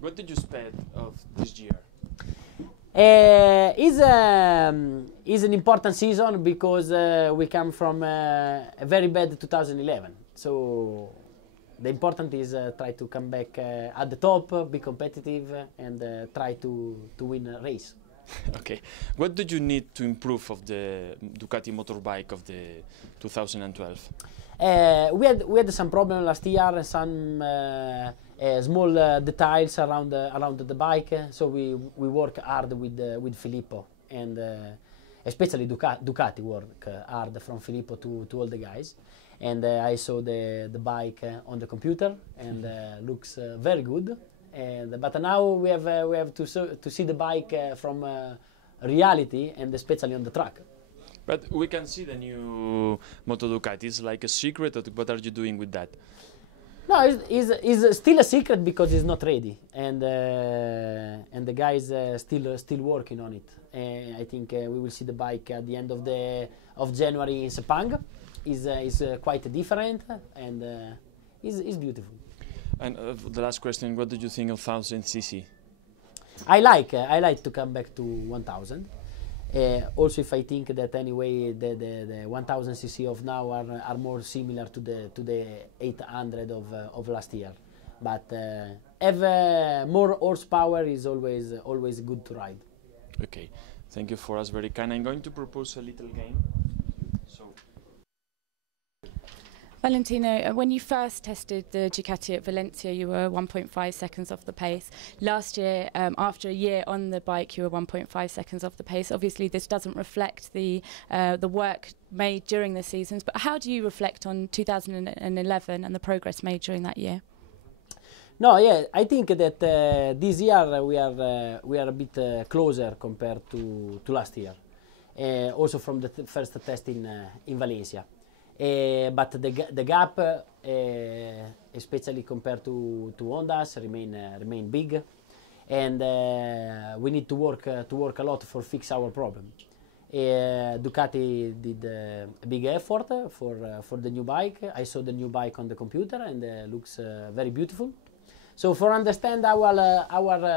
What did you expect of this year? Is an important season because we come from a very bad 2011. So the important is try to come back at the top, be competitive, and try to win a race. Okay. What did you need to improve of the Ducati motorbike of the 2012? We had some problem last year, some small details around the bike. So we work hard with Filippo, and especially Ducati work hard from Filippo to all the guys. And I saw the bike on the computer, and looks very good. And but now we have to see the bike from reality, and especially on the track. But we can see the new Moto Ducati. It's like a secret. What are you doing with that? No, it's still a secret because it's not ready, and the guys still working on it. I think we will see the bike at the end of January in Sepang. Is quite different, and is beautiful. And the last question: what did you think of 1000cc? I like to come back to 1000. Also, if I think that anyway the 1000cc of now are more similar to the 800 of last year, but have more horsepower is always good to ride. Okay, thank you for us, very kind. I'm going to propose a little game. Valentino, when you first tested the Ducati at Valencia, you were 1.5 seconds off the pace. Last year, after a year on the bike, you were 1.5 seconds off the pace. Obviously, this doesn't reflect the work made during the seasons, but how do you reflect on 2011 and the progress made during that year? No, yeah, I think that this year we are a bit closer compared to last year. Also from the first test in Valencia. But the gap, especially compared to Honda's, remain big, and we need to work a lot for fix our problem. Ducati did a big effort for the new bike. I saw the new bike on the computer, and looks very beautiful. So for understand our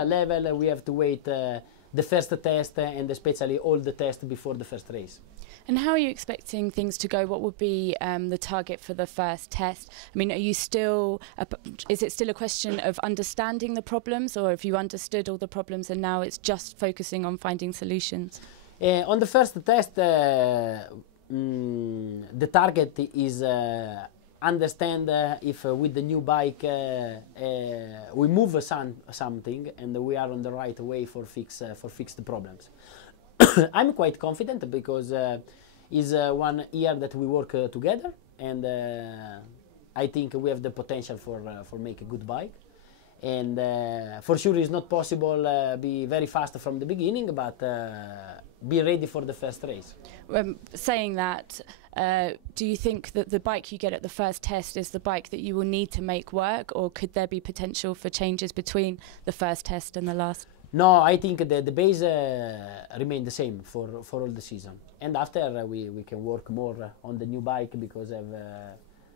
level, we have to wait the first test, and especially all the tests before the first race. And how are you expecting things to go? What would be the target for the first test? I mean, are you still? Is it still a question of understanding the problems, or have you understood all the problems and now it's just focusing on finding solutions? On the first test, the target is understand if with the new bike we move something, and we are on the right way for fix the problems. I'm quite confident because it's 1 year that we work together, and I think we have the potential for make a good bike. And for sure, it's not possible be very fast from the beginning, but be ready for the first race. Saying that, do you think that the bike you get at the first test is the bike that you will need to make work, or could there be potential for changes between the first test and the last? No, I think the base remain the same for all the season, and after we can work more on the new bike because of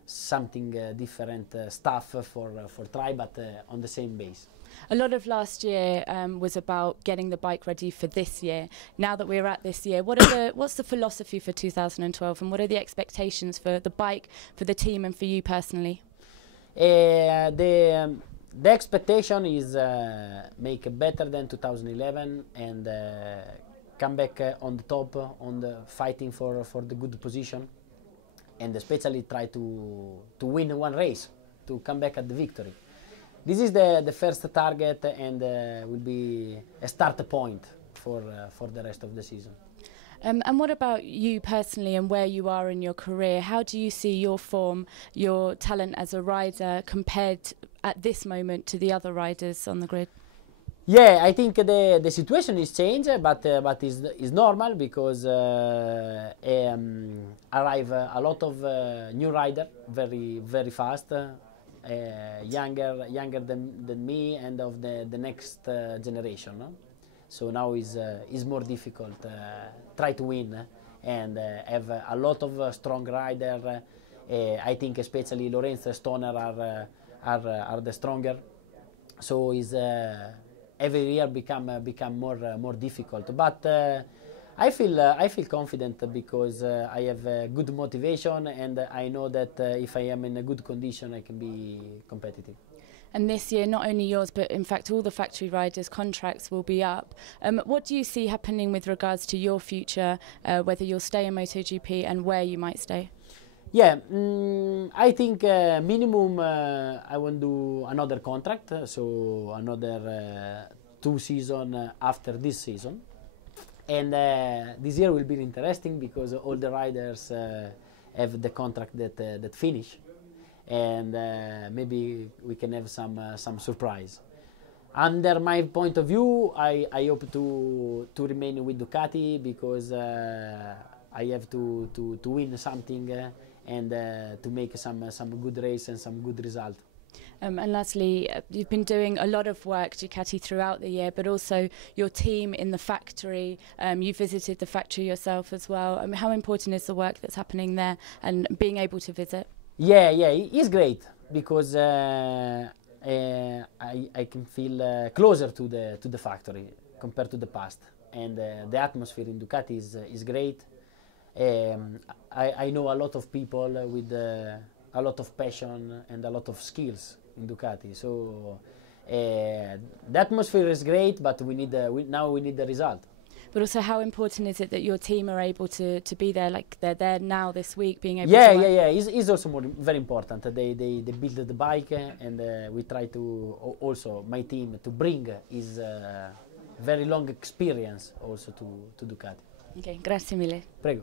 something different stuff for try, but on the same base. A lot of last year was about getting the bike ready for this year. Now that we're at this year, what's the philosophy for 2012, and what are the expectations for the bike, for the team, and for you personally? The expectation is make better than 2011 and come back on the top, on the fighting for the good position, and especially try to win one race, to come back at the victory. This is the first target, and will be a start point for the rest of the season. And what about you personally and where you are in your career? How do you see your form, your talent as a rider compared at this moment to the other riders on the grid? Yeah, I think the situation is changed, but is normal because arrive a lot of new rider very fast, younger than me, and of the next generation. No? So now is more difficult. Try to win and have a lot of strong rider. I think especially Lorenzo and Stoner are the stronger. so is every year become more difficult. But I feel confident because I have good motivation, and I know that if I am in a good condition, I can be competitive. And this year, not only yours, but in fact all the factory riders' contracts will be up. What do you see happening with regards to your future, whether you'll stay in MotoGP and where you might stay? Yeah, I think minimum I want to do another contract, so another 2 seasons after this season. And this year will be interesting because all the riders have the contract that finish, and maybe we can have some surprise. Under my point of view, I hope to remain with Ducati because I have to win something and to make some good race and some good result. And lastly, you've been doing a lot of work, Ducati, throughout the year, but also your team in the factory. You visited the factory yourself as well. I mean, how important is the work that's happening there and being able to visit? Yeah, it's great because I can feel closer to the factory compared to the past, and the atmosphere in Ducati is great. I know a lot of people with a lot of passion and a lot of skills in Ducati, so the atmosphere is great, but now we need the result. But also, how important is it that your team are able to be there, like they're there now this week, being able to work? Yeah. It's also very important. They build the bike, and we try to also, my team, to bring his very long experience also to Ducati. Okay, grazie mille. Prego.